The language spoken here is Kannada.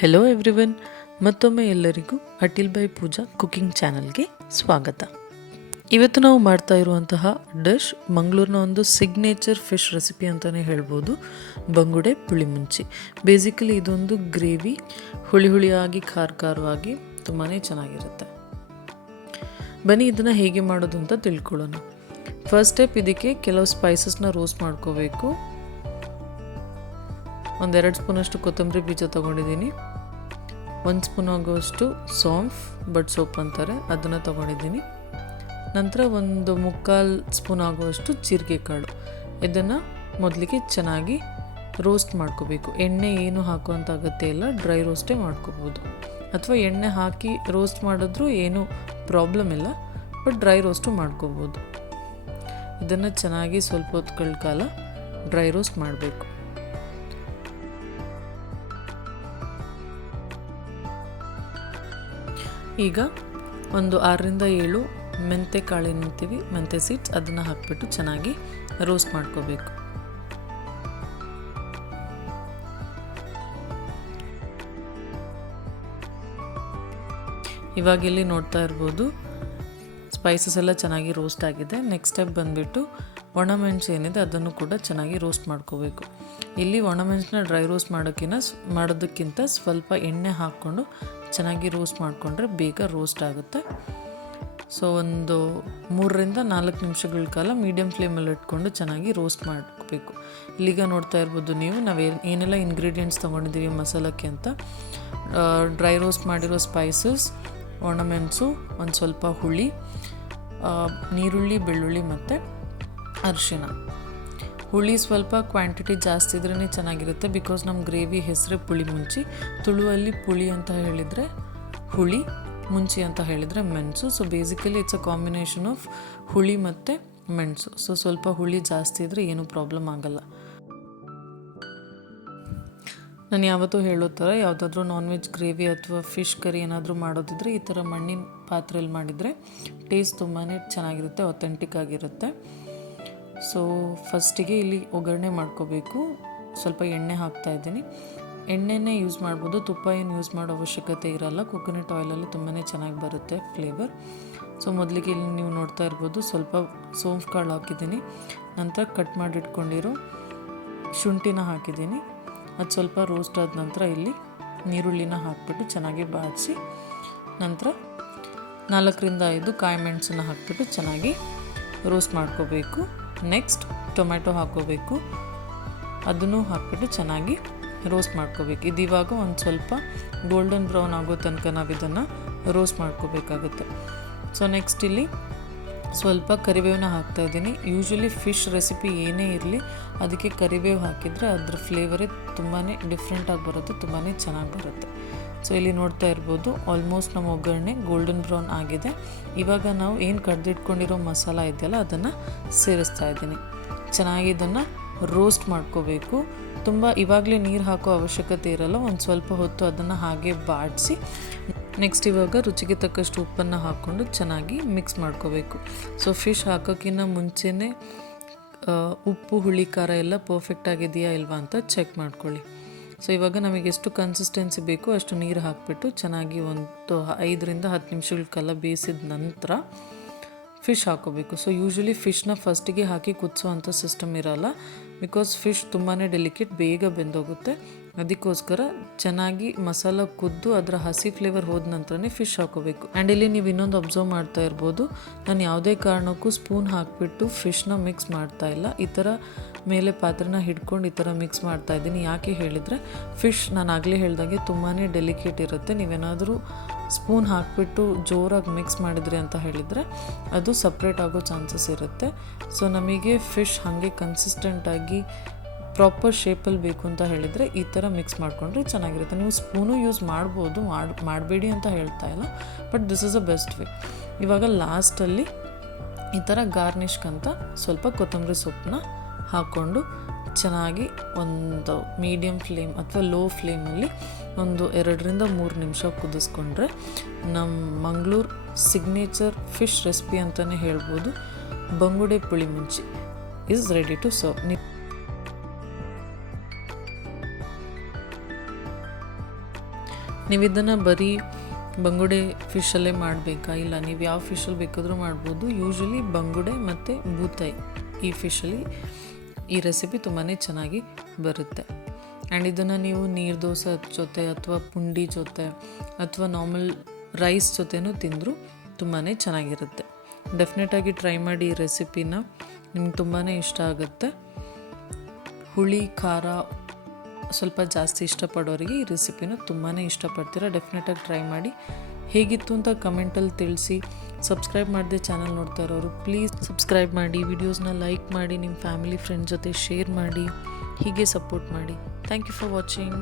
ಹೆಲೋ ಎವ್ರಿವನ್, ಮತ್ತೊಮ್ಮೆ ಎಲ್ಲರಿಗೂ ಅಟಿಲ್ ಬೈ ಪೂಜಾ ಕುಕಿಂಗ್ ಚಾನಲ್ಗೆ ಸ್ವಾಗತ. ಇವತ್ತು ನಾವು ಮಾಡ್ತಾ ಇರುವಂತಹ ಡಿಶ್ ಮಂಗಳೂರಿನ ಒಂದು ಸಿಗ್ನೇಚರ್ ಫಿಶ್ ರೆಸಿಪಿ ಅಂತಲೇ ಹೇಳ್ಬೋದು, ಬಂಗುಡೆ ಪುಳಿಮುಂಚಿ. ಬೇಸಿಕಲಿ ಇದೊಂದು ಗ್ರೇವಿ, ಹುಳಿಯಾಗಿ ಖಾರವಾಗಿ ತುಂಬಾ ಚೆನ್ನಾಗಿರುತ್ತೆ. ಬನ್ನಿ ಇದನ್ನು ಹೇಗೆ ಮಾಡೋದು ಅಂತ ತಿಳ್ಕೊಳ್ಳೋಣ. ಫಸ್ಟ್ ಸ್ಟೆಪ್, ಇದಕ್ಕೆ ಕೆಲವು ಸ್ಪೈಸಸ್ನ ರೋಸ್ಟ್ ಮಾಡ್ಕೋಬೇಕು. 1-2 ಸ್ಪೂನಷ್ಟು ಕೊತ್ತಂಬರಿ ಬೀಜ ತೊಗೊಂಡಿದ್ದೀನಿ. 1 ಸ್ಪೂನ್ ಆಗುವಷ್ಟು ಸೋಂಫ್, ಬಡ್ ಸೋಪ್ ಅಂತಾರೆ, ಅದನ್ನು ತೊಗೊಂಡಿದ್ದೀನಿ. ನಂತರ 1/4 ಸ್ಪೂನ್ ಆಗುವಷ್ಟು ಜೀರಿಗೆ ಕಾಳು. ಇದನ್ನು ಮೊದಲಿಗೆ ಚೆನ್ನಾಗಿ ರೋಸ್ಟ್ ಮಾಡ್ಕೋಬೇಕು. ಎಣ್ಣೆ ಏನು ಹಾಕುವಂಥ ಅಗತ್ಯ ಇಲ್ಲ, ಡ್ರೈ ರೋಸ್ಟೇ ಮಾಡ್ಕೋಬೋದು. ಅಥವಾ ಎಣ್ಣೆ ಹಾಕಿ ರೋಸ್ಟ್ ಮಾಡಿದ್ರೂ ಏನೂ ಪ್ರಾಬ್ಲಮ್ ಇಲ್ಲ, ಬಟ್ ಡ್ರೈ ರೋಸ್ಟು ಮಾಡ್ಕೋಬೋದು. ಇದನ್ನು ಚೆನ್ನಾಗಿ ಸ್ವಲ್ಪ ಹೊತ್ತುಗಳ ಕಾಲ ಡ್ರೈ ರೋಸ್ಟ್ ಮಾಡಬೇಕು. ಈಗ 6-7 ಮೆಂತೆ ಕಾಳು ಅಂತೀವಿ, ಮೆಂತೆ ಸೀಡ್ಸ್, ಅದನ್ನು ಹಾಕಿಬಿಟ್ಟು ಚೆನ್ನಾಗಿ ರೋಸ್ಟ್ ಮಾಡ್ಕೋಬೇಕು. ಇವಾಗ ಇಲ್ಲಿ ನೋಡ್ತಾ ಇರ್ಬೋದು, ಸ್ಪೈಸಸ್ ಎಲ್ಲ ಚೆನ್ನಾಗಿ ರೋಸ್ಟ್ ಆಗಿದೆ. ನೆಕ್ಸ್ಟ್ ಸ್ಟೆಪ್ ಬಂದುಬಿಟ್ಟು ಒಣಮೆಣಸು ಏನಿದೆ ಅದನ್ನು ಕೂಡ ಚೆನ್ನಾಗಿ ರೋಸ್ಟ್ ಮಾಡ್ಕೋಬೇಕು. ಇಲ್ಲಿ ಒಣಮೆಣಸನ್ನ ಡ್ರೈ ರೋಸ್ಟ್ ಮಾಡೋದಕ್ಕಿಂತ ಸ್ವಲ್ಪ ಎಣ್ಣೆ ಹಾಕ್ಕೊಂಡು ಚೆನ್ನಾಗಿ ರೋಸ್ಟ್ ಮಾಡಿಕೊಂಡ್ರೆ ಬೇಗ ರೋಸ್ಟ್ ಆಗುತ್ತೆ. ಸೊ 3-4 ನಿಮಿಷಗಳ ಕಾಲ ಮೀಡಿಯಮ್ ಫ್ಲೇಮಲ್ಲಿ ಇಟ್ಕೊಂಡು ಚೆನ್ನಾಗಿ ರೋಸ್ಟ್ ಮಾಡಬೇಕು. ಇಲ್ಲಿಗ ನೋಡ್ತಾ ಇರ್ಬೋದು ನೀವು, ನಾವು ಏನೆಲ್ಲ ಇಂಗ್ರೀಡಿಯೆಂಟ್ಸ್ ತೊಗೊಂಡಿದ್ದೀವಿ ಮಸಾಲಕ್ಕೆ ಅಂತ. ಡ್ರೈ ರೋಸ್ಟ್ ಮಾಡಿರೋ ಸ್ಪೈಸಸ್, ಒಣಮೆಣಸು, ಒಂದು ಸ್ವಲ್ಪ ಹುಳಿ, ನೀರುಳ್ಳಿ, ಬೆಳ್ಳುಳ್ಳಿ ಮತ್ತು ಅರಿಶಿನ. ಹುಳಿ ಸ್ವಲ್ಪ ಕ್ವಾಂಟಿಟಿ ಜಾಸ್ತಿ ಇದ್ರೇ ಚೆನ್ನಾಗಿರುತ್ತೆ, ಬಿಕಾಸ್ ನಮ್ಮ ಗ್ರೇವಿ ಹೆಸರೇ ಪುಳಿ ಮುಂಚಿ. ತುಳುವಲ್ಲಿ ಪುಳಿ ಅಂತ ಹೇಳಿದರೆ ಹುಳಿ, ಮುಂಚಿ ಅಂತ ಹೇಳಿದರೆ ಮೆಣಸು. So basically it's a combination of ಹುಳಿ ಮತ್ತು ಮೆಣಸು. ಸೊ ಸ್ವಲ್ಪ ಹುಳಿ ಜಾಸ್ತಿ ಇದ್ದರೆ ಏನೂ ಪ್ರಾಬ್ಲಮ್ ಆಗಲ್ಲ. ನಾನು ಯಾವತ್ತೂ ಹೇಳೋ ಥರ ಯಾವುದಾದ್ರೂ ನಾನ್ ವೆಜ್ ಗ್ರೇವಿ ಅಥವಾ ಫಿಶ್ ಕರಿ ಏನಾದರೂ ಮಾಡೋದಿದ್ರೆ ಈ ಥರ ಮಣ್ಣಿನ ಪಾತ್ರೆಯಲ್ಲಿ ಮಾಡಿದರೆ ಟೇಸ್ಟ್ ತುಂಬಾ ಚೆನ್ನಾಗಿರುತ್ತೆ, ಅಥೆಂಟಿಕ್ ಆಗಿರುತ್ತೆ. ಸೊ ಫಸ್ಟಿಗೆ ಇಲ್ಲಿ ಒಗ್ಗರಣೆ ಮಾಡ್ಕೋಬೇಕು. ಸ್ವಲ್ಪ ಎಣ್ಣೆ ಹಾಕ್ತಾಯಿದ್ದೀನಿ. ಎಣ್ಣೆನೇ ಯೂಸ್ ಮಾಡ್ಬೋದು, ತುಪ್ಪ ಏನು ಯೂಸ್ ಮಾಡೋ ಅವಶ್ಯಕತೆ ಇರಲ್ಲ. ಕೊಕೊನಟ್ ಆಯಿಲಲ್ಲಿ ತುಂಬಾ ಚೆನ್ನಾಗಿ ಬರುತ್ತೆ ಫ್ಲೇವರ್. ಸೊ ಮೊದಲಿಗೆ ಇಲ್ಲಿ ನೀವು ನೋಡ್ತಾ ಇರ್ಬೋದು, ಸ್ವಲ್ಪ ಸೋಂಫ್ ಕಾಳು ಹಾಕಿದ್ದೀನಿ. ನಂತರ ಕಟ್ ಮಾಡಿ ಇಟ್ಕೊಂಡಿರೋ ಶುಂಠಿನ ಹಾಕಿದ್ದೀನಿ. ಅದು ಸ್ವಲ್ಪ ರೋಸ್ಟ್ ಆದ ನಂತರ ಇಲ್ಲಿ ನೀರುಳ್ಳಿನ ಹಾಕಿಬಿಟ್ಟು ಚೆನ್ನಾಗಿ ಬಾಡಿಸಿ, ನಂತರ 4-5 ಕಾಯಿ ಮೆಣಸನ್ನು ಹಾಕಿಬಿಟ್ಟು ಚೆನ್ನಾಗಿ ರೋಸ್ಟ್ ಮಾಡ್ಕೋಬೇಕು. ನೆಕ್ಸ್ಟ್ ಟೊಮೆಟೊ ಹಾಕೋಬೇಕು, ಅದನ್ನು ಹಾಕಿಬಿಟ್ಟು ಚೆನ್ನಾಗಿ ರೋಸ್ಟ್ ಮಾಡ್ಕೋಬೇಕು. ಇದು ಇವಾಗ ಒಂದು ಸ್ವಲ್ಪ ಗೋಲ್ಡನ್ ಬ್ರೌನ್ ಆಗೋ ತನಕ ನಾವು ಇದನ್ನು ರೋಸ್ಟ್ ಮಾಡ್ಕೋಬೇಕಾಗುತ್ತೆ. ಸೊ ನೆಕ್ಸ್ಟ್ ಇಲ್ಲಿ ಸ್ವಲ್ಪ ಕರಿಬೇವನ್ನ ಹಾಕ್ತಾಯಿದ್ದೀನಿ. ಯೂಶ್ವಲಿ ಫಿಶ್ ರೆಸಿಪಿ ಏನೇ ಇರಲಿ ಅದಕ್ಕೆ ಕರಿಬೇವು ಹಾಕಿದರೆ ಅದ್ರ ಫ್ಲೇವರೇ ತುಂಬಾ ಡಿಫ್ರೆಂಟಾಗಿ ಬರುತ್ತೆ, ತುಂಬಾ ಚೆನ್ನಾಗಿ ಬರುತ್ತೆ. ಸೊ ಇಲ್ಲಿ ನೋಡ್ತಾ ಇರ್ಬೋದು, ಆಲ್ಮೋಸ್ಟ್ ನಮ್ಮ ಒಗ್ಗರಣೆ ಗೋಲ್ಡನ್ ಬ್ರೌನ್ ಆಗಿದೆ. ಇವಾಗ ನಾವು ಏನು ಕಡ್ದಿಟ್ಕೊಂಡಿರೋ ಮಸಾಲ ಇದೆಯಲ್ಲ ಅದನ್ನು ಸೇರಿಸ್ತಾ ಇದ್ದೀನಿ. ಚೆನ್ನಾಗಿ ಇದನ್ನು ರೋಸ್ಟ್ ಮಾಡ್ಕೋಬೇಕು. ತುಂಬ ಇವಾಗಲೇ ನೀರು ಹಾಕೋ ಅವಶ್ಯಕತೆ ಇರಲ್ಲ, ಒಂದು ಸ್ವಲ್ಪ ಹೊತ್ತು ಅದನ್ನು ಹಾಗೆ ಬಾಡಿಸಿ ನೆಕ್ಸ್ಟ್ ಇವಾಗ ರುಚಿಗೆ ತಕ್ಕಷ್ಟು ಉಪ್ಪನ್ನು ಹಾಕ್ಕೊಂಡು ಚೆನ್ನಾಗಿ ಮಿಕ್ಸ್ ಮಾಡ್ಕೋಬೇಕು. ಸೊ ಫಿಶ್ ಹಾಕೋಕ್ಕಿಂತ ಮುಂಚೆನೇ ಉಪ್ಪು, ಹುಳಿ, ಖಾರ ಎಲ್ಲ ಪರ್ಫೆಕ್ಟ್ ಆಗಿದೆಯಾ ಇಲ್ವಾ ಅಂತ ಚೆಕ್ ಮಾಡ್ಕೊಳ್ಳಿ. ಸೊ ಇವಾಗ ನಮಗೆ ಎಷ್ಟು ಕನ್ಸಿಸ್ಟೆನ್ಸಿ ಬೇಕು ಅಷ್ಟು ನೀರು ಹಾಕಿಬಿಟ್ಟು ಚೆನ್ನಾಗಿ 5-10 ನಿಮಿಷಗಳ ಕಾಲ ಬೇಯಿಸಿದ ನಂತರ ಫಿಶ್ ಹಾಕೋಬೇಕು. ಸೊ ಯೂಶ್ವಲಿ ಫಿಶ್ನ ಫಸ್ಟಿಗೆ ಹಾಕಿ ಕುದಿಸೋವಂಥ ಸಿಸ್ಟಮ್ ಇರೋಲ್ಲ, ಬಿಕಾಸ್ ಫಿಶ್ ತುಂಬಾ ಡೆಲಿಕೇಟ್, ಬೇಗ ಬೆಂದೋಗುತ್ತೆ. ಅದಕ್ಕೋಸ್ಕರ ಚೆನ್ನಾಗಿ ಮಸಾಲ ಕುದ್ದು ಅದರ ಹಸಿ ಫ್ಲೇವರ್ ಹೋದ ನಂತರನೇ ಫಿಶ್ ಹಾಕೋಬೇಕು. ಆ್ಯಂಡ್ ಇಲ್ಲಿ ನೀವು ಇನ್ನೊಂದು ಅಬ್ಸರ್ವ್ ಮಾಡ್ತಾ ಇರ್ಬೋದು, ನಾನು ಯಾವುದೇ ಕಾರಣಕ್ಕೂ ಸ್ಪೂನ್ ಹಾಕಿಬಿಟ್ಟು ಫಿಶ್ನ ಮಿಕ್ಸ್ ಮಾಡ್ತಾ ಇಲ್ಲ. ಈ ಥರ ಮೇಲೆ ಪಾತ್ರನ ಹಿಡ್ಕೊಂಡು ಈ ಥರ ಮಿಕ್ಸ್ ಮಾಡ್ತಾ ಇದ್ದೀನಿ. ಯಾಕೆ ಹೇಳಿದರೆ ಫಿಶ್ ನಾನು ಆಗಲೇ ಹೇಳ್ದಂಗೆ ತುಂಬಾ ಡೆಲಿಕೇಟ್ ಇರುತ್ತೆ. ನೀವೇನಾದರೂ ಸ್ಪೂನ್ ಹಾಕಿಬಿಟ್ಟು ಜೋರಾಗಿ ಮಿಕ್ಸ್ ಮಾಡಿದ್ರಿ ಅಂತ ಹೇಳಿದರೆ ಅದು ಸಪ್ರೇಟ್ ಆಗೋ ಚಾನ್ಸಸ್ ಇರುತ್ತೆ. ಸೊ ನಮಗೆ ಫಿಶ್ ಹಾಗೆ ಕನ್ಸಿಸ್ಟೆಂಟಾಗಿ ಪ್ರಾಪರ್ ಶೇಪಲ್ಲಿ ಬೇಕು ಅಂತ ಹೇಳಿದರೆ ಈ ಥರ ಮಿಕ್ಸ್ ಮಾಡಿಕೊಂಡ್ರೆ ಚೆನ್ನಾಗಿರುತ್ತೆ. ನೀವು ಸ್ಪೂನು ಯೂಸ್ ಮಾಡ್ಬೋದು, ಮಾಡಬೇಡಿ ಅಂತ ಹೇಳ್ತಾ ಇಲ್ಲ, but this is a best way. ಇವಾಗ ಲಾಸ್ಟಲ್ಲಿ ಈ ಥರ ಗಾರ್ನಿಷ್ಗಂತ ಸ್ವಲ್ಪ ಕೊತ್ತಂಬರಿ ಸೊಪ್ಪನ್ನ ಹಾಕ್ಕೊಂಡು ಚೆನ್ನಾಗಿ ಒಂದು ಮೀಡಿಯಮ್ ಫ್ಲೇಮ್ ಅಥವಾ ಲೋ ಫ್ಲೇಮಲ್ಲಿ 2-3 ನಿಮಿಷ ಕುದಿಸ್ಕೊಂಡ್ರೆ ನಮ್ಮ ಮಂಗಳೂರು ಸಿಗ್ನೇಚರ್ ಫಿಶ್ ರೆಸಿಪಿ ಅಂತಲೇ ಹೇಳ್ಬೋದು, ಬಂಗುಡೆ ಪುಳಿಮುಂಚಿ ಈಸ್ ರೆಡಿ ಟು ಸರ್ವ್. ನೀವು ಇದನ್ನು ಬರೀ ಬಂಗುಡೆ ಫಿಶಲ್ಲೇ ಮಾಡಬೇಕಾ? ಇಲ್ಲ, ನೀವು ಯಾವ ಫಿಶಲ್ಲಿ ಬೇಕಾದರೂ ಮಾಡ್ಬೋದು. ಯೂಶ್ವಲಿ ಬಂಗುಡೆ ಮತ್ತು ಬೂತಾಯಿ ಈ ಫಿಶಲ್ಲಿ ಈ ರೆಸಿಪಿ ತುಂಬಾ ಚೆನ್ನಾಗಿ ಬರುತ್ತೆ. ಆ್ಯಂಡ್ ಇದನ್ನು ನೀವು ನೀರು ದೋಸೆ ಜೊತೆ ಅಥವಾ ಪುಂಡಿ ಜೊತೆ ಅಥವಾ ನಾರ್ಮಲ್ ರೈಸ್ ಜೊತೆನೂ ತಿಂದರೂ ತುಂಬಾ ಚೆನ್ನಾಗಿರುತ್ತೆ. ಡೆಫಿನೆಟಾಗಿ ಟ್ರೈ ಮಾಡಿ ಈ ರೆಸಿಪಿನ, ನಿಮ್ಗೆ ತುಂಬಾ ಇಷ್ಟ ಆಗುತ್ತೆ. ಹುಳಿ ಖಾರ ಸ್ವಲ್ಪ ಜಾಸ್ತಿ ಇಷ್ಟಪಡೋರಿಗೆ ಈ ರೆಸಿಪಿನ ತುಂಬಾ ಇಷ್ಟಪಡ್ತೀರ. ಡೆಫಿನೆಟಾಗಿ ಟ್ರೈ ಮಾಡಿ. ಹೇಗಿತ್ತು ಅಂತ ಕಮೆಂಟಲ್ಲಿ ತಿಳಿಸಿ. ಸಬ್ಸ್ಕ್ರೈಬ್ ಮಾಡದೆ ಚಾನಲ್ ನೋಡ್ತಾ ಇರೋರು ಪ್ಲೀಸ್ ಸಬ್ಸ್ಕ್ರೈಬ್ ಮಾಡಿ, ವಿಡಿಯೋಸ್ನ ಲೈಕ್ ಮಾಡಿ, ನಿಮ್ಮ ಫ್ಯಾಮಿಲಿ ಫ್ರೆಂಡ್ಸ್ ಜೊತೆ ಶೇರ್ ಮಾಡಿ, ಹೀಗೆ ಸಪೋರ್ಟ್ ಮಾಡಿ. Thank you for watching.